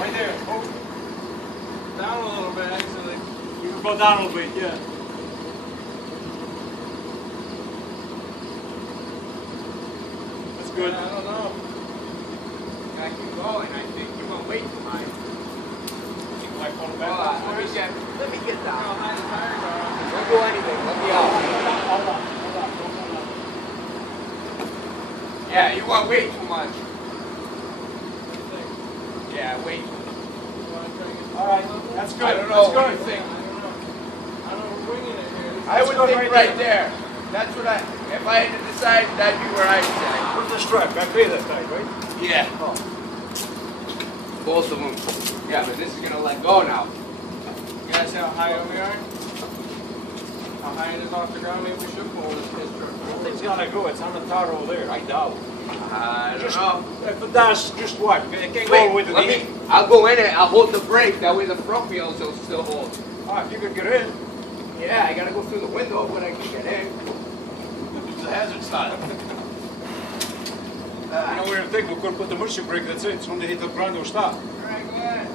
Right there. Oh. Down a little bit, actually. You can go down a little bit, yeah. That's good. I don't know. Gotta keep going, I think. You won't wait too high. You might pull it back. Hold on, let me get How down. high the tires are. Don't do anything, let me out. Hold on. Yeah, you want way too much. Yeah, way too much. All right, that's good. I don't know, what do you That's think? I don't know. We're winging it here. I would think right there. That's what if I had to decide, that'd be where I'd say. Where's the strap? Back there that tight, right? Yeah. Oh. Both of them. Yeah, but this is gonna let go now. You guys see how high we are? How high it is off the ground? Maybe we should pull this truck. Nothing's gonna go. It's on the tower over there. I doubt. I don't Just, know. if it does, just watch. It can't go all the way to the end. I'll go in it, I'll hold the brake, that way the front wheels will still hold. Ah, if you could get in. Yeah, I gotta go through the window, but I can get in. It's a hazard style. You know, we're gonna think we could put the emergency brake, that's it. As soon as they hit the ground, they'll stop. Alright, go ahead.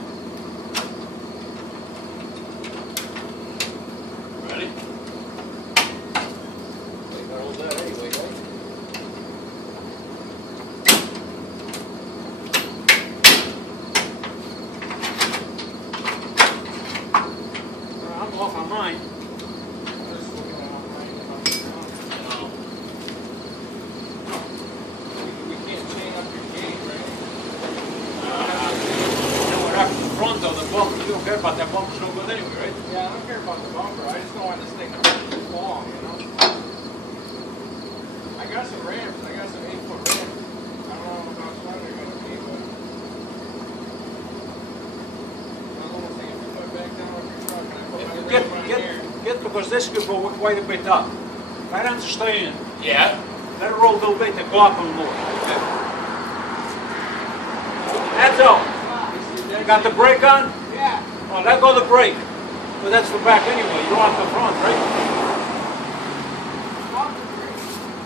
Ready? They gotta hold that anyway, right? I'm off on mine. We can't chain up your gate, right? We're after the front of the bumper. You don't care about that bumper, so good anyway, right? Yeah, I don't care about the bumper. I just don't want this thing to be long, you know? I got some ramps. I got some 8-foot ramps. I don't know how strong they're going to be, but I was almost thinking if you put it back down with your truck and I put my ramp on here. Get, because this could go quite a bit up. Right on the stay in. Yeah? Let it roll a little bit and go up a little more. That's all. You got the brake on? Yeah. Oh, let go of the brake. But that's the back anyway. You don't have the front, right?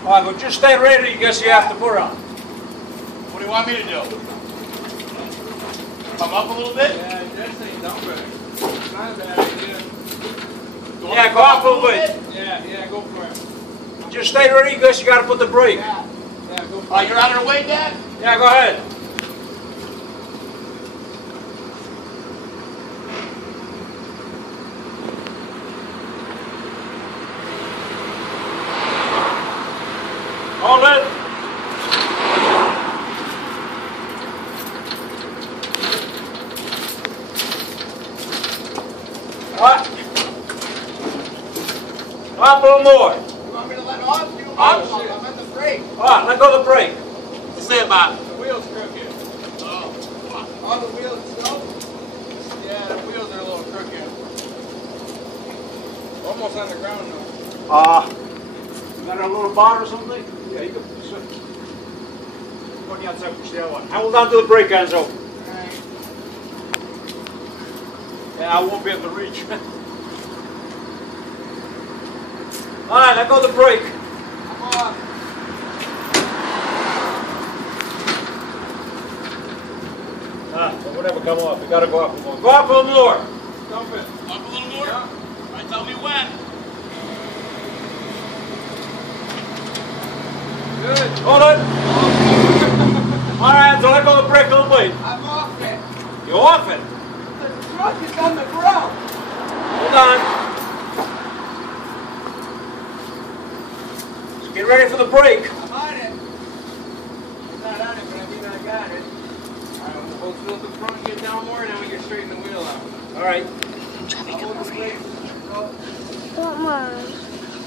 All right, but just stay ready. I guess you have to put on. What do you want me to do? Come up a little bit? Yeah, this ain't dumb bad. It's not a bad idea. Yeah, go up a little bit. Yeah, go for it. Just stay ready. I guess you got to put the brake. Yeah, go for Oh, it. you're on our way, Dad? Yeah, go ahead. Hold it. What? Up a little more. You want me to let off? You Oh, off? shit. I'm at the brake. All right, let go of the brake. Say about. The wheel's crooked. Oh, On the wheel itself? Yeah, the wheels are a little crooked. Almost on the ground now. You got a little bar or something? Yeah, you can. Go on the outside, push the other one. Hold on to the brake, Enzo. Yeah, I won't be able to reach. All right, let go of the brake. I'm off. But whatever, come off. You gotta go up a little more. Go up a little more. Dump it. up a little more? Yeah. All right, tell me when. Good. Hold it. All right, so let go of the brake a little bit. I'm off it. You off it. The truck is on the ground. Hold on. Just get ready for the brake. I'm on it. It's not on it, but I mean I got it. Alright, we'll hold still at the front, get down more, and then we can straighten the wheel out. All right. I'll hold the brake. Come on.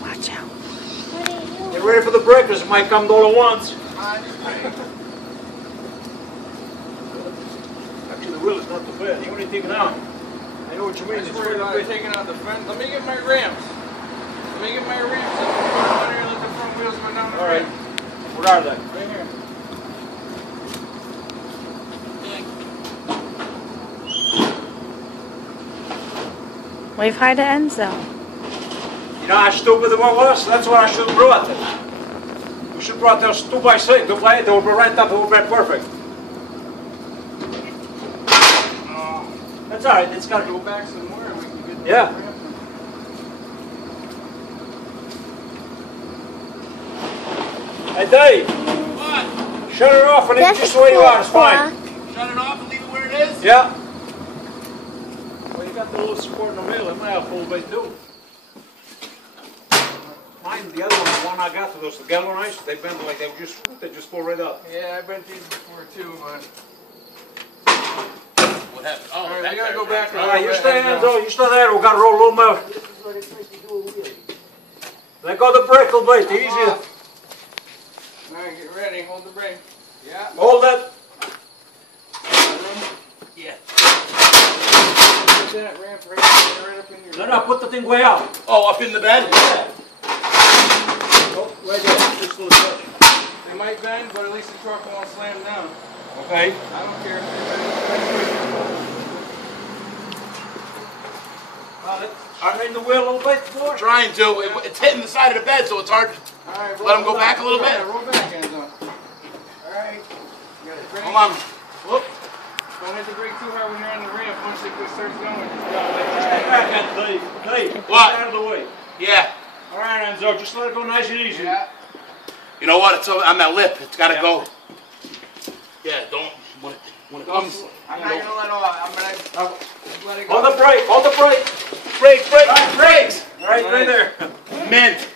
Watch out. What are you doing? Get ready for the brake, because it might come all at once. On the brake. Actually, the wheel is not too bad. You only take it out. I know what you mean. I just It's worried really about big. taking out the front. Let me get my ramps. Let me get my ramps. And put them on here, let the front wheels go down the All right. ramp. What are they? Right here. Wave hi to Enzo. You know how stupid it was? That's what I should have brought. We should have brought those 2x6, 2x8, they would be right up, it would be perfect. That's all right. It's got to Go back some more and we can get Yeah. the ramp. Hey, Dave, What? shut it off and leave it just the way you are. It's fine. Shut it off and leave it where it is? Yeah. Well, you got the little support in the middle. It might have full weight too. Mine, the other one I got to those, the galvanized, they bend like they just pull right up. Yeah, I've been these before too, but. What happened? Oh, All right, that we gotta guy go back. ran. All right, you stay in, though. You stay there. We got to roll a little more. Let go of the brake a little bit. Easy. All right, get ready. Hold the brake. Yeah. Hold it. Yeah. Put that ramp right up in your. No, put the thing way out. Oh, up in the bed? Oh, right there. Just a little touch. They might bend, but at least the truck won't slam down. Okay. I don't care if they Straighten the wheel a little bit more. Trying to. It's hitting the side of the bed, so it's hard. All right, Let him go back a little bit. Yeah, roll back, Enzo. All right. You got it. Brake. Come on. Whoop. Don't hit the brake too hard when you're on the ramp. Once it starts going. Stay back, Dave. Dave, What? Get out of the way. Yeah. All right, Enzo, just let it go nice and easy. Yeah. You know what? It's on that lip. It's got to go. Yeah, don't. When it comes. I'm not gonna let off. I'm gonna let it go. Hold the brake. Hold the brake. Brakes, brakes, Right, brakes. Right there. Mint.